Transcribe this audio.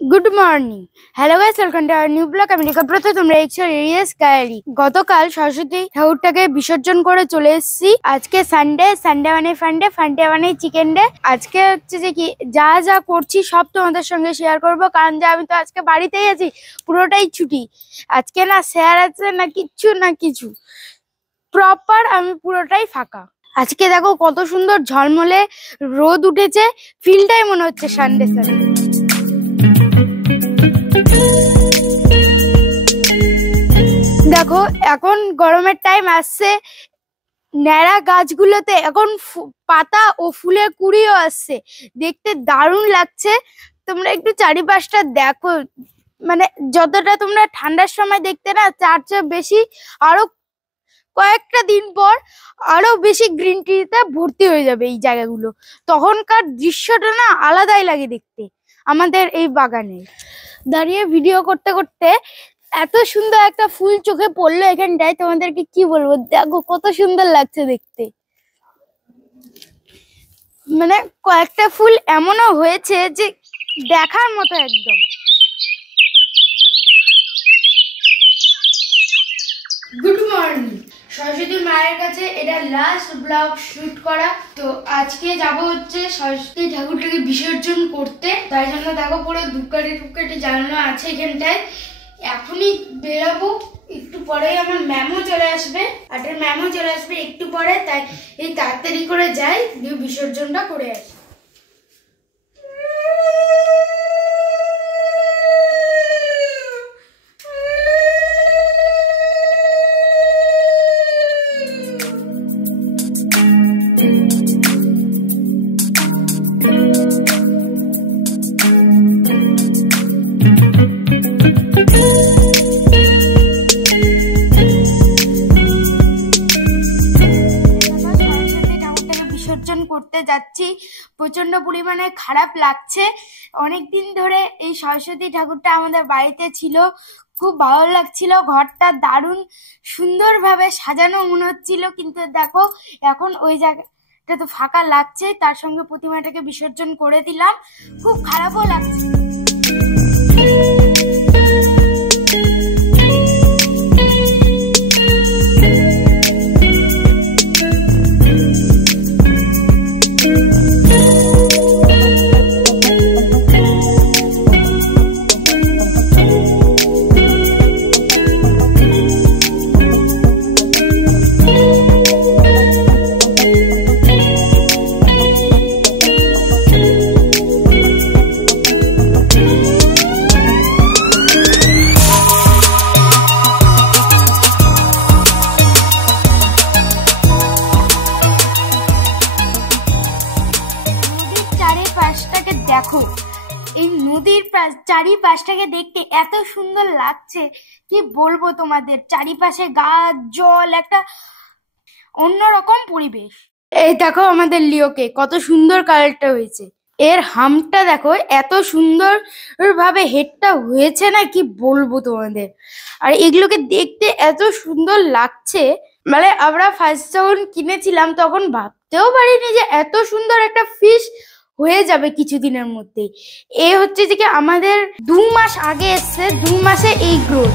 Good morning, hello guys, welcome to our new blog. আমি রেখা প্রথম তোমরা এক্সপেরিয়েন্স গায়ারি। গতকাল সরস্বতী ঠাকুরটাকে বিসর্জন করে চলে এসেছি। আজকে সানডে, সানডে মানে ফান্ডে, ফান্ডে মানে চিকেন ডে। আজকে হচ্ছে যে কি যা যা করছি সব তোমাদের সঙ্গে শেয়ার করব, কারণ যে আমি তো আজকে বাড়িতেই আছি, পুরোটাই ছুটি। আজকে না শেয়ার আছে না কিছু প্রপার, আমি পুরোটাই ফাঁকা। আজকে দেখো কত সুন্দর ঝলমলে রোদ উঠেছে, ফিলটাই মনে হচ্ছে সানডে সানডে। দেখো এখন গরমের টাইম আসছে, ন্যাড়া গাছগুলোতে এখন পাতা ও ফুলের কুড়িও আসছে, দেখতে দারুণ লাগছে। তোমরা একটু চারিপাশটা দেখো, মানে যতটা তোমরা ঠান্ডার সময় দেখতে না, তার চেয়ে বেশি আরো কয়েকটা দিন পর আরো বেশি গ্রিন টিতে ভর্তি হয়ে যাবে এই জায়গাগুলো। তখনকার দৃশ্যটা না আলাদাই লাগে দেখতে। আমাদের এই বাগানে দাঁড়িয়ে ভিডিও করতে করতে এত সুন্দর একটা ফুল চোখে পড়লো এখানটায়, তোমাদেরকে কি বলবো। দেখো কত সুন্দর লাগছে দেখতে, মানে কয়েকটা ফুল এমনও হয়েছে যে দেখার মতো একদম। গুড মর্নিং, সরস্বতী মায়ের কাছে এটা লাস্ট ব্লগ শুট করা। তো আজকে যাব হচ্ছে সরস্বতী ঠাকুরটাকে বিসর্জন করতে, তাই জন্য দেখো পুরো ধূপকাঠি জ্বালানো আছে এখানটায়। এখনই বেরাবো, একটু পরেই আমার ম্যামও চলে আসবে, একটু পরে। তাই এই তাড়াতাড়ি করে যাই, বিসর্জনটা করে আসি। করতে যাচ্ছি, প্রচন্ড পরিমাণে খারাপ লাগছে। অনেকদিন ধরে এই সরস্বতী ঠাকুরটা আমাদের বাড়িতে ছিল, খুব ভালো লাগছিল, ঘরটা দারুণ সুন্দরভাবে সাজানো মনে হচ্ছিল। কিন্তু দেখো এখন ওই জায়গাটা তো ফাঁকা লাগছে, তার সঙ্গে প্রতিমাটাকে বিসর্জন করে দিলাম, খুব খারাপও লাগছে। দেখো এই নদীর চারিপাশটাকে দেখতে এত সুন্দর লাগছে, কি বলবো তোমাদের। চারিপাশে গাছ, জল, একটা অন্যরকম পরিবেশ। এই দেখো আমাদের লিওকে কত সুন্দর কালারটা হয়েছে, এর হামটা দেখো এত সুন্দর ভাবে হেডটা হয়েছে না, কি বলবো তোমাদের। আর এগুলোকে দেখতে এত সুন্দর লাগছে, মানে আমরা ফার্স্ট যখন কিনেছিলাম তখন ভাবতেও পারিনি যে এত সুন্দর একটা ফিশ হয়ে যাবে কিছুদিনের মধ্যে। এ হচ্ছে যে কি আমাদের 2 মাস আগে এসছে, 2 মাসে এই গ্রোথ।